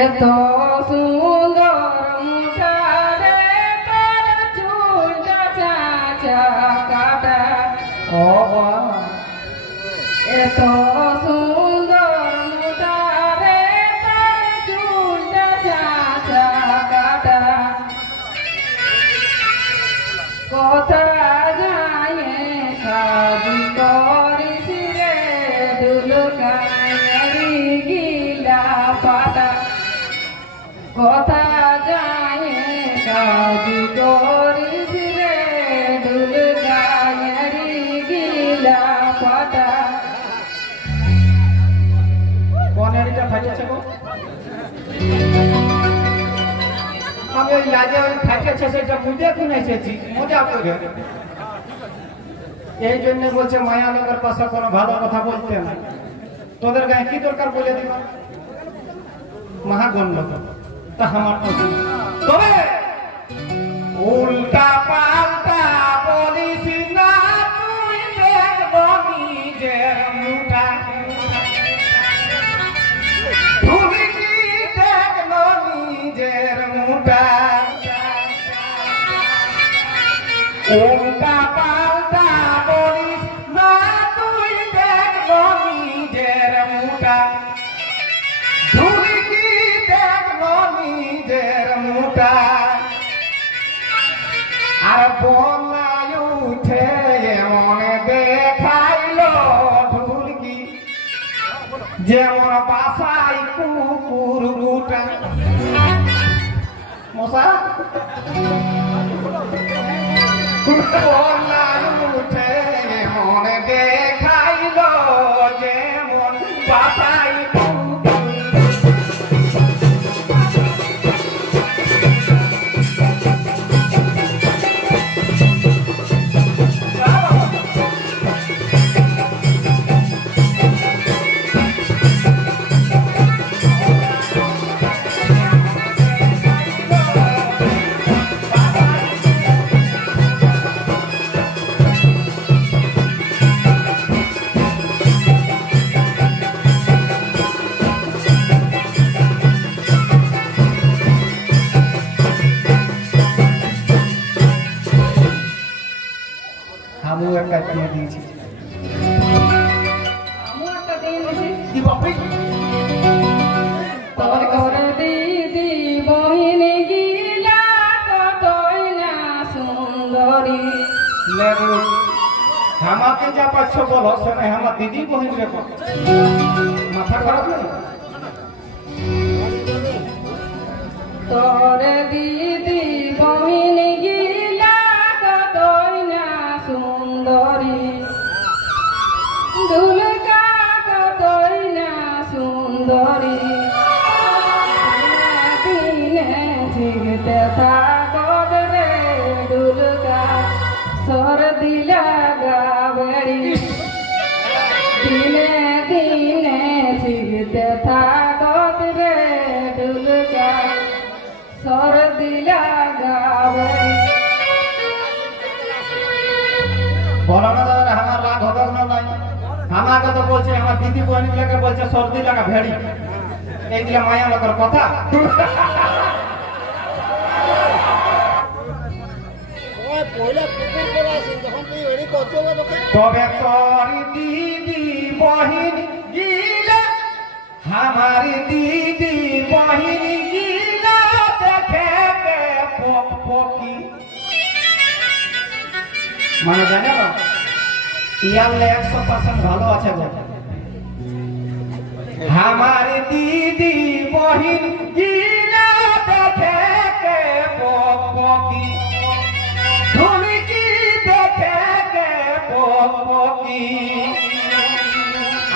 এত সুন্দর মুঠারে তার চুলটা চাচা কাটা ও এত সুন্দর মুঠারে তার চুলটা চাচা কাটা কথা যায় কাজি করিস রে দুলকারি গিলা পাতা কথা যায় কাজি করিস রে দুলকারি গিলা পাতা বনেরিটা ফাটিয়েছে গো আমি ওই লাজে ওই ফাটিয়েছে সেটা বুঝে শুনে এসেছি মজা করে এই জন্য বলছে মায়া লোকের পাশে কোনো ভালো কথা বলতে না তোদের গায়ে কি দরকার বলে দিবা মহাগণ্য তা আমার তবে উল্টা পাল্টা বলিস না তুই দেখব নিজের মুঠা তুমি কি দেখব নিজের মুঠা উল্টা পাল্টা বলিস না তুই দেখব নিজের মুঠা তুমি কি দেখব নিজের মুঠা আর বনায় উঠে এমন দেখাইলো ঢুলকি যেমন বাসাই কুকুর গুটা মশা বনায় উঠে এমন দেখাইলো যেমন বাসাই দিয়ে দিয়েছি দিদি বহিনী গিলা কতই না সুন্দরী আমাকে যা পাচ্ছ বলো শোনে আমার দিদি বহিন রে মাথা খারাপ নেই তোরে দিদি বহিনী গিলা কতই না সুন্দরী দুলকা কতই না সুন্দরী দিনে ঝিরতে থাকব রে দুলকা সর্দি লাগা বেড়ি দিনে দিনে ঝিরতে থাকব রে দুলকা সর্দি লাগা বেড়ি বলো না দাদা আমার রাগ হবে না নাই আমাকে তো বলছে আমার দিদি বোন গুলোকে বলছে সর্দি লাগা ভেড়ি এইগুলা মায়া লোকের কথা তবে তোর দিদি বহিন গিলা আমার দিদি বহিন গিলা দেখে পকি মানে জানে না ইয়ারলে 100% ভালো আছে গো আমার দিদি বহিন গিলা দেখে পকি তুমি কি দেখে পকি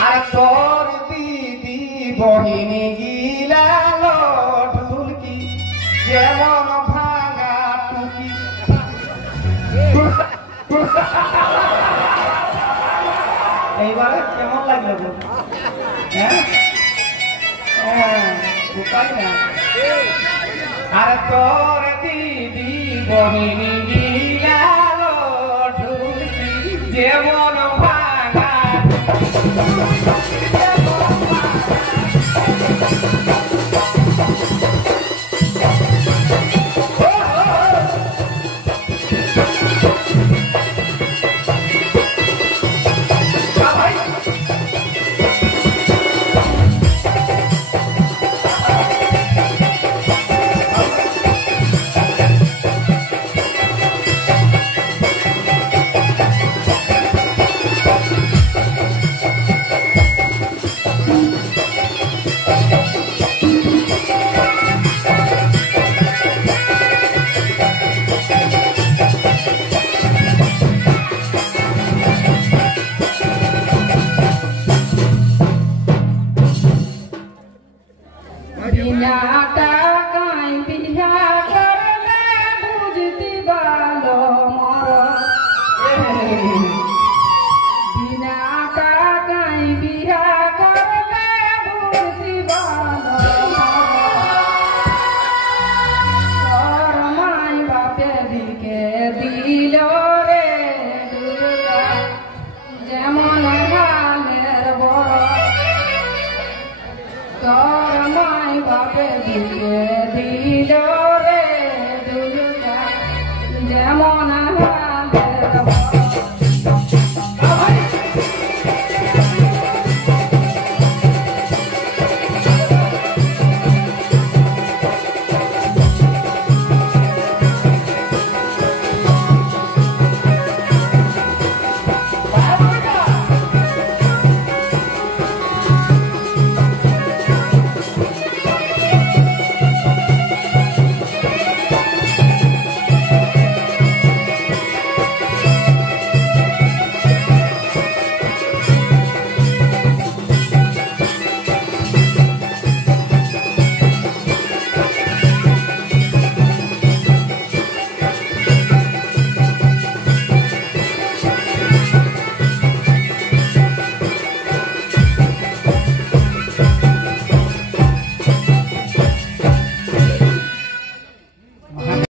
আর তোর দিদি বহিন গিলা ঢুলকি যেমন ভাঙা টুকি এইবারে কেমন লাগলো হ্যাঁ উপায় না আর তোর দিদি বহিনী গিলা ঢুলকি যেমন ভাঙা बिना टाकाय बिहा करले बुझती बालो मोर बिना टाकाय बिहा करले बुझती बालो तोर माई बापे दिके दिलो रे दुर्गा जेमन हालेर बड़ তোর মাই বাপে দিকে দিল